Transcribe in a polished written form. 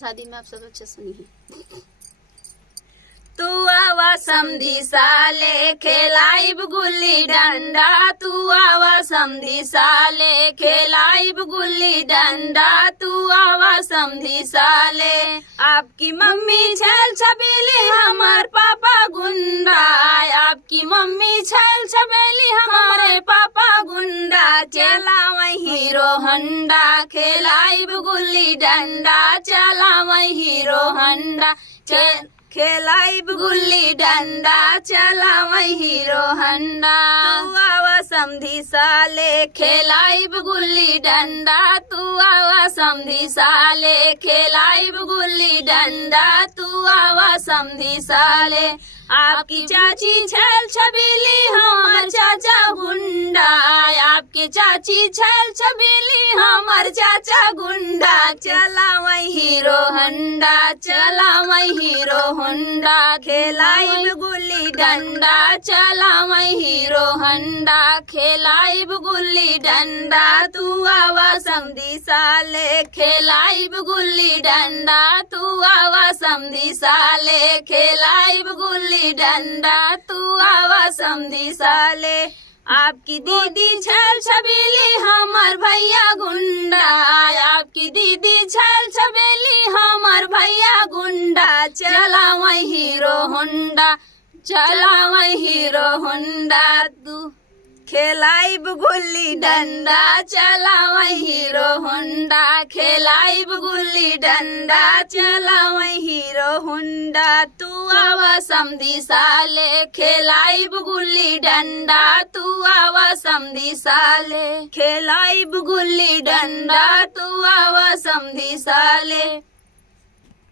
शादी में आप सब अच्छे सुनिए। तू आवा समधी साले खेलाइब गुल्ली डंडा, तू आवा समधी साले खेलाइब गुल्ली डंडा, तू आवा समधी साले। आपकी मम्मी छल छबीली हमार पापा गुंडा, आपकी मम्मी छल छबीली हमारे पापा गुंडा। चला वही हीरो हंडा खेलाइब गुल्ली डंडा, चला वही हीरो हंडा खेलाइब गुल्ली डंडा, चला वही हीरो हंडा। तू आवा समधी साले खेलाइब गुल्ली डंडा, तू आवा समधी साले खेलाइब गुल्ली डंडा, तू आवा समधी साले। आपकी चाची छल छबीली हमार चाचा गुंडा, आपकी चाची छल छबीली हमार चाचा गुंडा। चला वही हीरो हंडा, चला वही हीरो होंडा खेलाइब गुल्ली डंडा, चला वही हीरो हंडा खेलाइब गुल्ली डंडा। तू आवा समधी साले खेलाइब गुल्ली डंडा, तू आवा समधी साले खेलाइब गुल्ली डंडा, तू आवा समधी साले। आपकी दीदी छल छबीली हमार भैया गुंडा, आपकी दीदी छल छबीली हमार भैया गुंडा। चला वही हीरो होंडा, चला वही हीरो होंडा, तू खेलाइब गुल्ली डंडा, चला वही हीरो होंडा खेलाइब गुल्ली डंडा, चला वही हीरो होंडा। तू आवा समधी साले खेलाइब गुल्ली डंडा, तू आवा समधी साले खेलाइब गुल्ली डंडा, तू आवा समधी साले।